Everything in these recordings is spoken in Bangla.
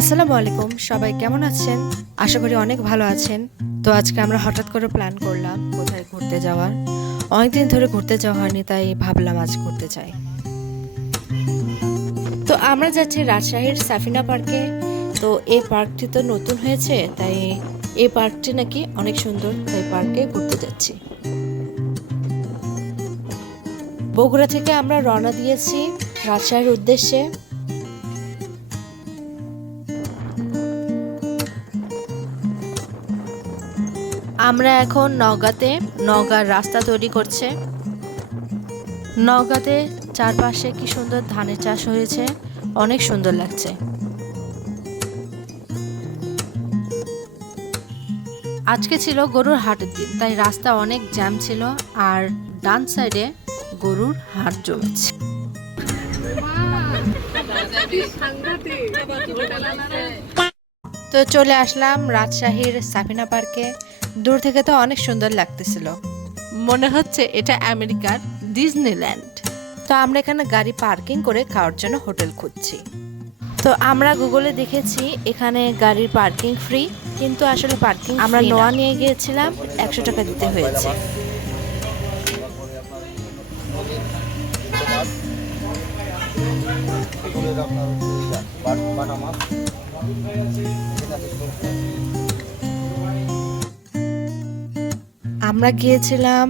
আসসালামু আলাইকুম, সবাই কেমন আছেন? আশা করি অনেক ভালো আছেন। তো আজকে আমরা হঠাৎ করে প্ল্যান করলাম কোথায় ঘুরতে যাওয়ার। অনেকদিন ধরে ঘুরতে যাওয়া হয়নি, তাই ভাবলাম আজ ঘুরতে যাই। তো আমরা যাচ্ছি রাজশাহীর সাফিনা পার্কে। তো এই পার্কটি তো নতুন হয়েছে, তাই এই পার্কটি নাকি অনেক সুন্দর, তাই পার্কে ঘুরতে যাচ্ছি। বগুড়া থেকে আমরা রওনা দিয়েছি রাজশাহীর উদ্দেশ্যে। আমরা এখন নওগাঁতে নওগাঁর রাস্তা তৈরি করছে। নওগাঁতে চারপাশে কি সুন্দর ধানের চাষ হয়েছে, অনেক সুন্দর লাগছে। আজকে ছিল গরুর হাটের দিন, তাই রাস্তা অনেক জ্যাম ছিল আর ডান সাইডে গরুর হাট জমেছে। তো চলে আসলাম রাজশাহীর সাফিনা পার্কে। দূর থেকে তো অনেক সুন্দর লাগতেছিল। মনে হচ্ছে এটা আমেরিকার ডিজনিল্যান্ড। তো আমরা এখানে গাড়ি পার্কিং করে খাওয়ার জন্য হোটেল খুঁজছি। তো আমরা গুগলে দেখেছি এখানে গাড়ির পার্কিং ফ্রি কিন্তু আসলে পার্কিং আমরা নোয়া নিয়ে গিয়েছিলাম একশো টাকা দিতে হয়েছে। বাটা মাছ আমরা গিয়েছিলাম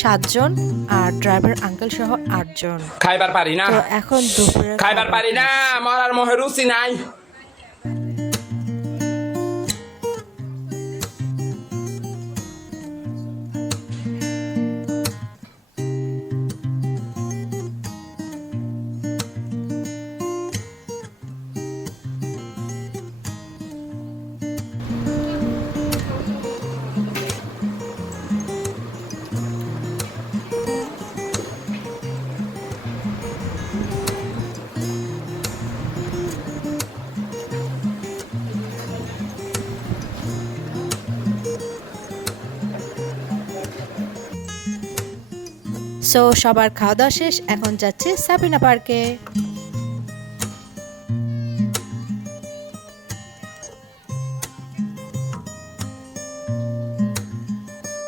সাতজন আর ড্রাইভার আঙ্কেল সহ আটজন। খাইবার পারি না। এখন দুপুরে খাইবার পারি না মরার মোহে রুচি নাই। সো সবার খাওয়া দাওয়া শেষ এখন যাচ্ছে সাবিনা পার্কে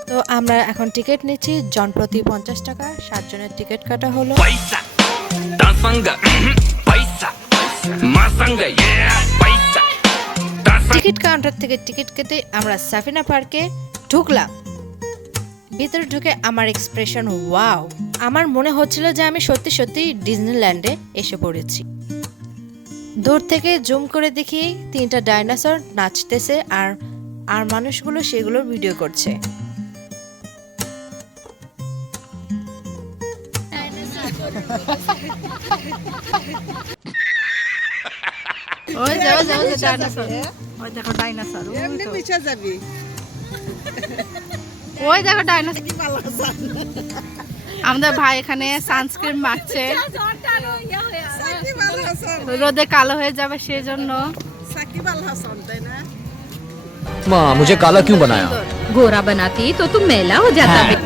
তো আমরা এখন টিকিট নিচ্ছি জনপ্রতি পঞ্চাশ টাকা সাতজনের টিকিট কাটা হলো. টিকিট কাউন্টার থেকে টিকিট কেটে আমরা সাফিনা পার্কে ঢুকলাম। ভিতরে ঢুকে আমার এক্সপ্রেশন ওয়াও আমার মনে হচ্ছিল যে আমি সত্যি সত্যি ডিজনিল্যান্ডে এসে পড়েছি। দূর থেকে জুম করে দেখি তিনটা ডাইনোসর নাচতেছে আর আর মানুষগুলো সেগুলোর ভিডিও করছে। ওই যাও যাও যে ডাইনোসর। ওই দেখো ডাইনোসর। এমনি। মিশে যাবি। ওই দেখো আমাদের ভাই এখানে সানস্ক্রিন মাখছে। রোদে কালো হয়ে যাবে সেজন্য। জন্য মা মুঝে কালা কিউ বানায়া? গোরা বানাতি তো তুমি মেলা হয়ে। যাতা হ্যাঁ।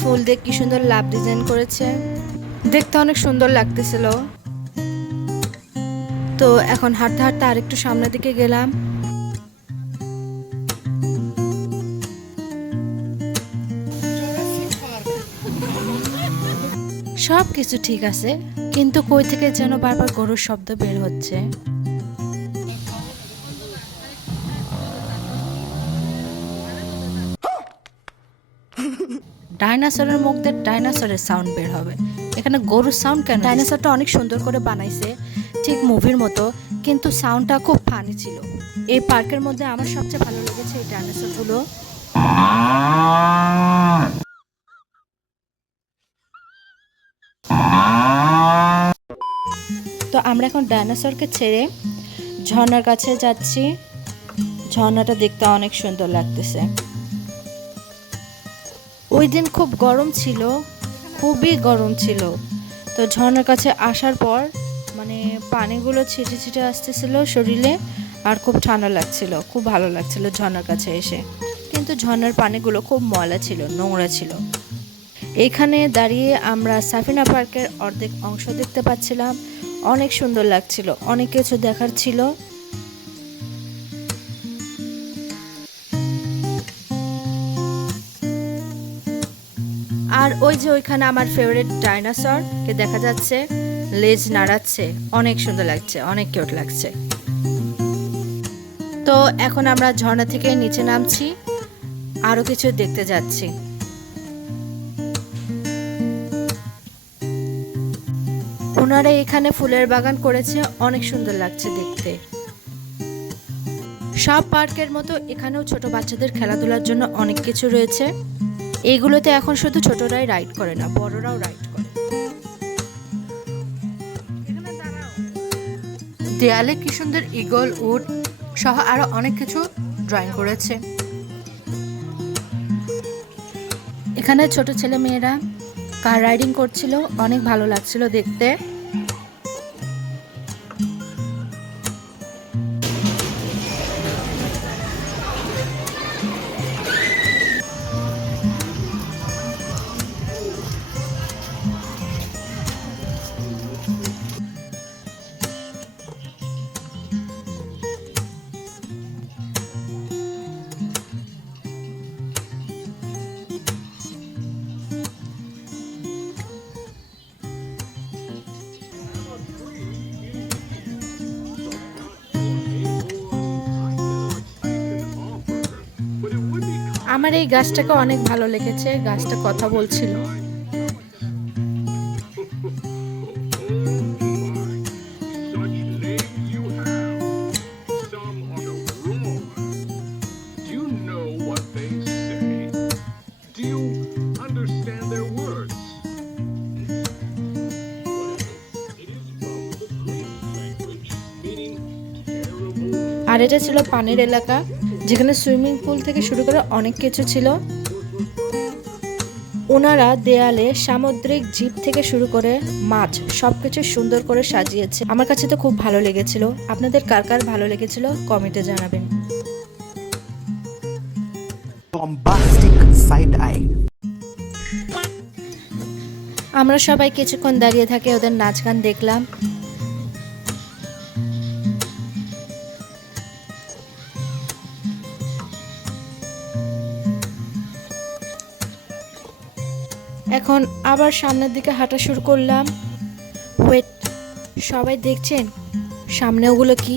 ফুল দেখ কি সুন্দর লাভ ডিজাইন করেছে। দেখতে অনেক সুন্দর লাগতেছিল। তো এখন হাঁটতে হাঁটতে আরেকটু সামনের দিকে গেলাম। সব কিছু ঠিক আছে কিন্তু কই থেকে যেন বারবার গরুর শব্দ বের হচ্ছে? ডাইনোসরের মুখ দিয়ে ডাইনোসরের সাউন্ড বের হবে। এখানে গরুর সাউন্ড কেন ডাইনোসরটা অনেক সুন্দর করে বানাইছে ঠিক মুভির মতো কিন্তু সাউন্ডটা খুব ফানি ছিল। এই পার্কের মধ্যে আমার সবচেয়ে ভালো লেগেছে এই ডাইনোসরগুলো। তো আমরা এখন ডাইনোসরকে ছেড়ে ঝর্ণার কাছে যাচ্ছি। ঝর্ণাটা দেখতে অনেক সুন্দর লাগতেছে। ওই দিন খুব গরম ছিল, খুবই গরম ছিল। তো ঝর্ণার কাছে আসার পর মানে পানিগুলো ছিটে ছিটে আসতেছিল শরীরে আর খুব ঠান্ডা লাগছিল, খুব ভালো লাগছিল ঝর্ণার কাছে এসে। কিন্তু ঝর্ণার পানিগুলো খুব ময়লা ছিল, নোংরা ছিল। এখানে দাঁড়িয়ে আমরা সাফিনা পার্কের অর্ধেক অংশ দেখতে পাচ্ছিলাম। অনেক সুন্দর লাগছিল, অনেক কিছু দেখার ছিল। আর ওই যে ওইখানে আমার ফেভারিট ডাইনোসর কে দেখা যাচ্ছে, লেজ নাড়াচ্ছে, অনেক সুন্দর লাগছে, অনেক কিউট লাগছে। তো এখন আমরা ঝর্ণা থেকে নিচে নামছি, আরও কিছু দেখতে যাচ্ছি। ওনারা এখানে ফুলের বাগান করেছে অনেক সুন্দর লাগছে দেখতে। সব পার্কের মতো এখানেও ছোট বাচ্চাদের খেলাধুলার জন্য অনেক কিছু রয়েছে। এইগুলোতে এখন শুধু ছোটরাই রাইড করে না বড়রাও রাইড করে। দেয়ালে কি সুন্দর ইগল উড সহ আরও অনেক কিছু ড্রয়িং করেছে। এখানে ছোট ছেলে মেয়েরা কার রাইডিং করছিল অনেক ভালো লাগছিল দেখতে। আমার এই গাছটাকে অনেক ভালো লেগেছে গাছটা কথা বলছিল। আর এটা ছিল পানের এলাকা। যেখানে সুইমিং পুল থেকে শুরু করে অনেক কিছু ছিল। ওনারা দেয়ালে সামুদ্রিক জীব থেকে শুরু করে মাছ সবকিছু সুন্দর করে সাজিয়েছে। আমার কাছে তো খুব ভালো লেগেছিল। আপনাদের কার কার ভালো লেগেছিল কমেন্টে জানাবেন. আমরা সবাই কিছুক্ষণ দাঁড়িয়ে থাকে ওদের নাচ গান দেখলাম। এখন আবার সামনের দিকে হাঁটা শুরু করলাম। ওয়েট সবাই দেখছেন? সামনে ওগুলো কি?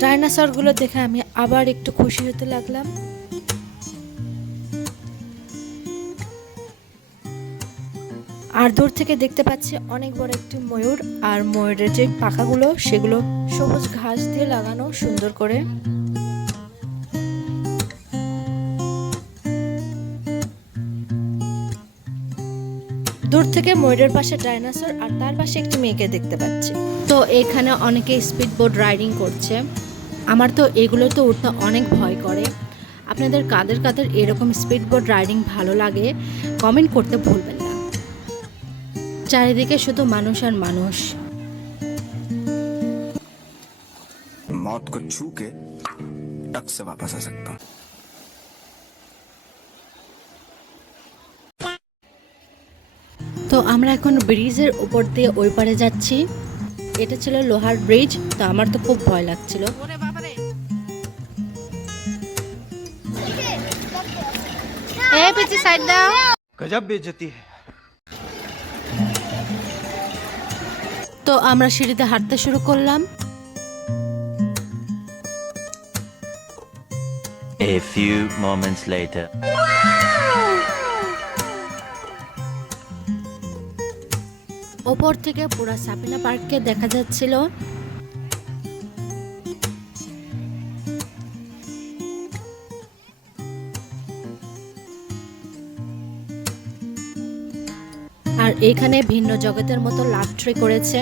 ডাইনোসরগুলো দেখে আমি আবার একটু খুশি হতে লাগলাম। আর দূর থেকে দেখতে পাচ্ছি অনেক বড় একটি ময়ূর, আর ময়ূরের যে পাখাগুলো, সেগুলো সবুজ ঘাস দিয়ে লাগানো সুন্দর করে। দূর থেকে ময়ূরের পাশে ডাইনোসর আর তার পাশে একটি মেয়েকে দেখতে পাচ্ছি তো এখানে অনেকে স্পিড বোট রাইডিং করছে আমার তো এগুলো তো উঠতে অনেক ভয় করে আপনাদের কাদের কাদের এরকম স্পিড বোট রাইডিং ভালো লাগে কমেন্ট করতে ভুলবেন না চারিদিকে শুধু মানুষ আর মানুষ मौत को छू के टक से वापस आ सकता हूँ তো আমরা এখন ব্রিজের উপর দিয়ে ওই পারে যাচ্ছি। এটা ছিল লোহার ব্রিজ তো আমার তো খুব ভয় লাগছিল। তো আমরা সিঁড়িতে হাঁটতে শুরু করলাম। A few moments later. ওপর থেকে পুরো সাপিনা পার্ককে দেখা যাচ্ছিল। আর এখানে ভিন্ন জগতের মতো লাভ ট্রি করেছে।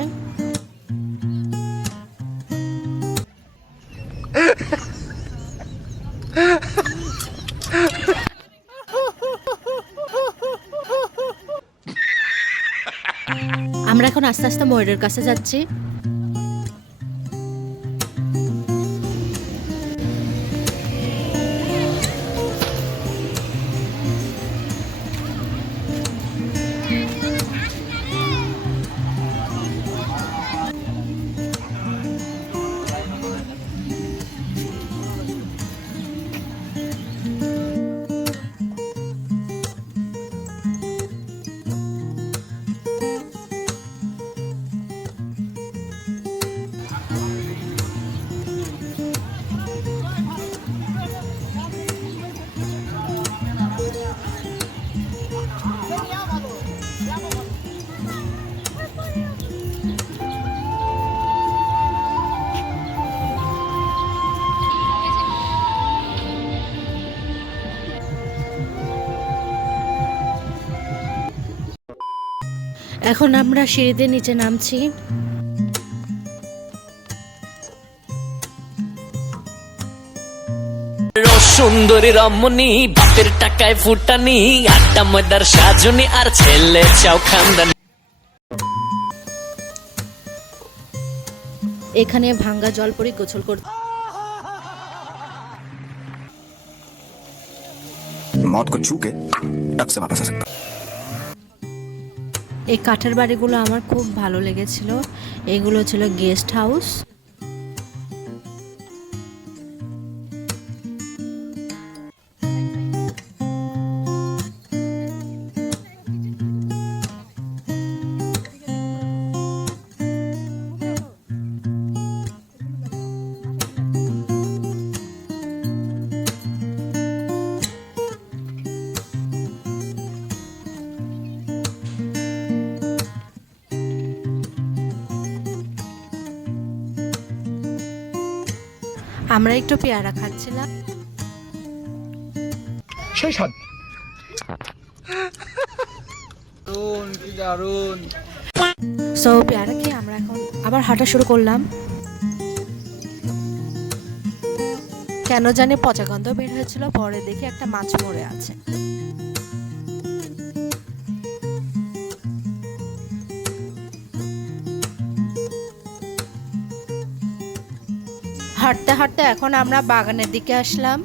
এখন আস্তে আস্তে ময়ূরের কাছে যাচ্ছি। এখন আমরা সিঁড়িতে নিচে নামছি সুন্দরী রমণী বাপের টাকায় ফুটানি আড্ডা ময়দার সাজনি আর ছেলে চাও খানদানি এখানে ভাঙ্গা জলপরি গোসল করতে मौत को छू के टक से वापस आ सकता এই কাঠের বাড়িগুলো আমার খুব ভালো লেগেছিল। এগুলো ছিল গেস্ট হাউস আমরা একটু পেয়ারা খাচ্ছিলাম। দারুণ কি দারুণ। সো পেয়ারা খেয়ে আমরা এখন আবার হাঁটা শুরু করলাম। কেন জানি পচা গন্ধ বের হয়েছিল পরে দেখি একটা মাছ মরে আছে। হাঁটতে হাঁটতে এখন আমরা বাগানের দিকে আসলাম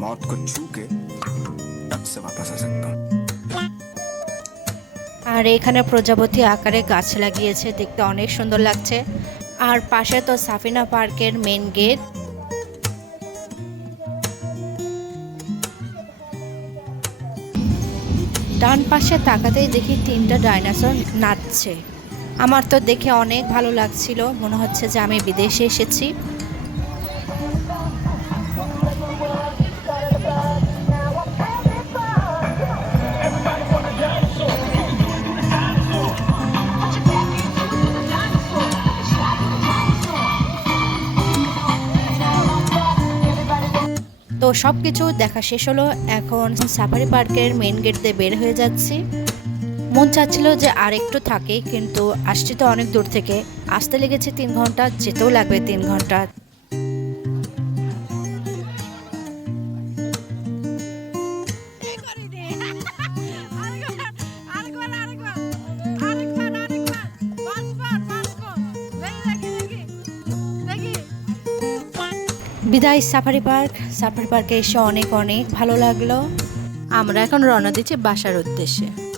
मौत को छू के टक से वापस आ सकता हूँ আর এখানে প্রজাপতি আকারে গাছ লাগিয়েছে দেখতে অনেক সুন্দর লাগছে আর পাশে তো সাফিনা পার্কের মেন গেট ডান পাশে তাকাতেই দেখি তিনটা ডাইনোসর নাচছে। আমার তো দেখে অনেক ভালো লাগছিল। মনে হচ্ছে যে আমি বিদেশে এসেছি। সব কিছু দেখা শেষ হলো। এখন সাফারি পার্কের মেন গেট দিয়ে বের হয়ে যাচ্ছি। মন চাচ্ছিল যে আর একটু থাকে, কিন্তু আসছি তো অনেক দূর থেকে। আসতে লেগেছে তিন ঘণ্টা, যেতেও লাগবে তিন ঘণ্টা। বিদায়, সাফারি পার্ক। সাফারি পার্কে এসে অনেক অনেক ভালো লাগল। আমরা এখন রওনা দিচ্ছি বাসার উদ্দেশ্যে।